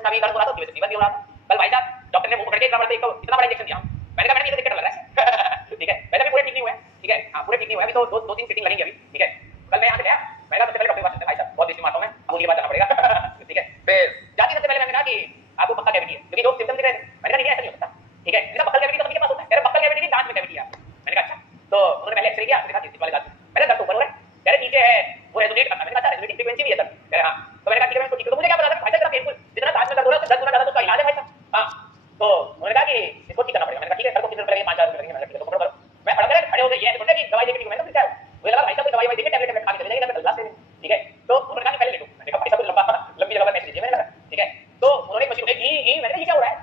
उसका भी दर्द हो रहा था, उसकी वजह से फीवर भी हो रहा था। कल भाई साहब डॉक्टर ने मुंह पकड़ के इतना बड़ा इंजेक्शन दिया। मैंने कहा मैडम ये तो दिक्कत लग रहा है ठीक है, वैसे भी पूरे ठीक नहीं हुए, ठीक है हाँ पूरे ठीक नहीं हुए, अभी तो दो तीन सीटिंग लगेंगी अभी, ठीक है। कल मैं यहाँ से गया, मैंने कहा सबसे पहले डॉक्टर के पास चलते हैं भाई साहब, बहुत बेसी मारता हूँ मैं, अब उनके पास जाना पड़ेगा ठीक है। फिर जाती सबसे पहले मैंने कहा कि आपको पक्का कैविटी है, क्योंकि जो सिम्टम्स दिख रहे थे मैंने कहा नहीं ऐसा नहीं होता, ठीक है। मेरा पक्का कैविटी तो सभी के पास होता है, मेरा पक्का कैविटी दांत में कैविटी है। मैंने कहा अच्छा, तो उन्होंने पहले एक्सरे किया, देखा तीसरी वाले दांत में, मैंने दर्द ऊपर हो रहा है, कह रहे नीचे है वो रेजोनेट करता है। मैंने कहा अच्छा रेजोनेटिंग फ्रीक्वेंसी भी है सर, कह रहे हाँ। तो मैंने कहा ठीक है मैं इसको ठीक है, तो मुझे क्या पता था भाई साहब पेनफुल जितना दांत में दर्द हो रहा है 10 गुना ज्यादा तो उसका इलाज है भाई साहब। हाँ तो उन्होंने कहा कि इसको ठीक करना पड़ेगा। मैंने कहा ठीक है सर को कितने रुपए लगेंगे, 5,000 रुपए लगेंगे। मैंने कहा ठीक है तो करो। मैं खड़ा कर खड़े हो गए, ये बोलते कि दवाई देके मैंने क्या मुझे लगा भाई साहब दवाई देके टैबलेट खा के चले जाएंगे मैं क्लास से, ठीक है। तो उन्होंने कहा पहले ले लो। मैंने कहा भाई साहब लंबा लंबी जगह पर मैसेज दीजिए, मैंने कहा ठीक है। तो उन्होंने एक मशीन उठाई घी, मैंने कहा ये क्या हो रहा है,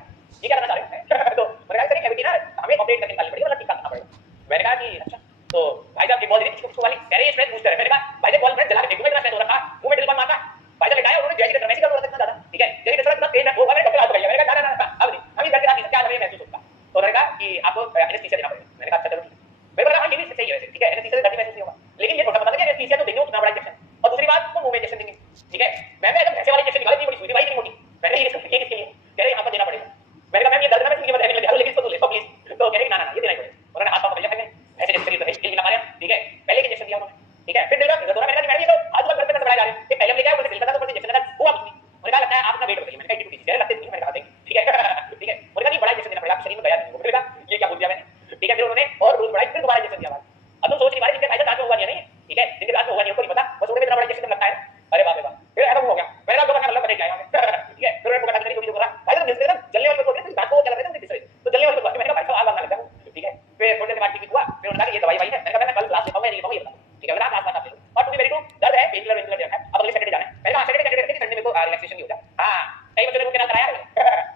ये क्या करना चाह रहे हैं तो मैंने कहा सर कैविटी ना हमें ऑपरेट करके निकालनी पड़ेगी, मतलब ठीक करना पड़ेगा। मैंने कहा कि अच्छा, तो भाई साहब एक बॉल दी किसको वाली, कह रहे हैं स्ट्रेस बूस्टर है। मैंने कहा भाई साहब बॉल मैं जला के देखूंगा इतना स्ट्रेस हो रहा था, मुंह में ड्रिल मारना भाई साहब लिटाया, उन्होंने जैसे ड्रामेटिक कर रहा था इतना ज्यादा, ठीक है। जैसे इतना पेन हो गया डॉक्टर आ गया। मैंने कहा ना अब नहीं हम इधर के रात क्या हमें महसूस होता। तो उन्होंने कहा कि आपको एनेस्थीसिया देना पड़ेगा। मैंने कहा अच्छा चलो ठीक है। मेरे को लगा ये भी सही है वैसे, ठीक है एनेस्थीसिया से दर्द महसूस नहीं होगा, लेकिन ये थोड़ा पता लगा एनेस्थीसिया तो देंगे उतना बड़ा इंजेक्शन, और दूसरी बात वो मुंह में इंजेक्शन देंगे, ठीक है। मैंने एकदम ऐसे वाली इंजेक्शन निकाली थी, बड़ी सुई थी भाई इतनी मोटी। मैंने ये किसके लिए, कह रहे यहाँ पर देना पड़ेगा। मैंने कहा मैम ये दर्द ना मैं किसी के बताने लगा, लेकिन इसको तो ले लो प्लीज। तो कह रहे ना ना ये देना ही पड़ेगा। उन्होंने हाथ पांव पकड़ लिया मैंने ऐसे जैसे करी तो हिल भी ना मारे, ठीक है। पहले इंजेक्शन दिया उन्होंने, ठीक है। फिर दिल का दर्द हो रहा, मैंने कहा मैडम ये तो हाथ पर दर्द बढ़ाए जा रहे हैं, पहले हम लेके आए ऊपर से दिल का दर्द ऊपर से इंजेक्शन लगा हुआ कुछ नहीं। उन्होंने कहा लगता है आप अपना वेट बताइए। मैंने कहा 82 कह लगते नहीं, मैंने कहा ठीक है ठीक है। उन्होंने कहा बड़ा इंजेक्शन देना पड़ेगा, आप शरीर में गया नहीं। मैंने कहा ये क्या बोल दिया मैंने, ठीक है। फिर उन्होंने और डोज बढ़ाई, फिर दोबारा इंजेक्शन दिया। अब तुम सोच नहीं पा रहे जिनके भाई साहब हुआ नहीं, ठीक है, जिनके साथ हुआ नहीं उनको नहीं पता, बस उन्हें इतना बड़ा इंजेक्शन लगता है। अरे बाप रे बाप, फिर ऐसा हो गया। मैंने कहा मतलब बने क्या ठीक है। फिर उन्होंने पकड़ा करने की कोशिश भाई साहब मिलते ना जलने वाले को बोलते हैं दांत को क्या लग रहा है तीसरे, तो जलने वाले को मैंने कहा भाई साहब आग लगने लगा, ठीक है। फिर थोड़ी देर बाद ठीक हुआ, फिर उन्होंने कहा ये दवाई भाई है। मैंने कहा मैं कल क्लास लिखाऊंगा नहीं लिखाऊंगा ये बता, ठीक है। मैंने कहा क्लास ले लो और टू बी वेरी ट्रू दर्द है, पेन किलर वेन किलर है, अब अगले सैटरडे जाना है। मैंने कहा सैटरडे सैटरडे संडे में को रिलैक्सेशन भी हो जाए। हां कई बच्चों ने मुझे ना कराया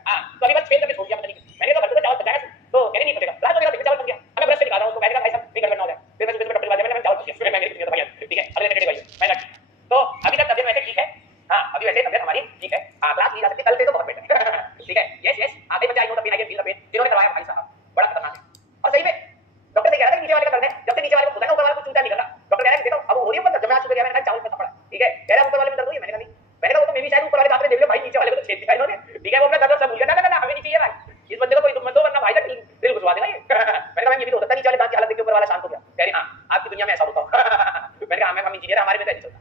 हां तो अभी बस फेल करके छोड़ दिया, पता नहीं मैंने कहा भरपूर चावल पकाया तो कह नहीं पड़ेगा रात को मेरा चावल बन गया। अब मैं ब्रश से निकाल रहा हूं उसको, मैंने कहा भाई साहब गड़बड़ ना हो जाए। फिर मैं सुबह डॉक्टर के पास गया, मैंने चावल पका फिर मैं मेरी दवाई ठीक है अगले सैटरडे भाई मैं तो अभी तक तबियत वैसे ठीक है। हां अभी वैसे तबियत हमारी ठीक है। हां क्लास ली जा सकती है, कल से तो बहुत बेटर ठीक है। यस यस आगे बच्चे I know the pain I feel the pain, जिन्होंने करवाया भाई साहब बड़ा खतरनाक है। और सही में डॉक्टर से कह रहा था नीचे वाले का दर्द है, जब से नीचे वाले को खुदा ना ऊपर वाले को चिंता नहीं करना। डॉक्टर कह रहा है देखो अब हो रही है ऊपर जब मैं आज सुबह गया मैंने कहा चावल में पड़ा, ठीक है। कह रहा है ऊपर वाले में दर्द हुई है, मैंने कहा नहीं। मैंने कहा वो तो मे भी शायद ऊपर वाले दांत में देख लो भाई, नीचे वाले को तो छेद दिया इन्होंने, ठीक है। वो अपना दर्द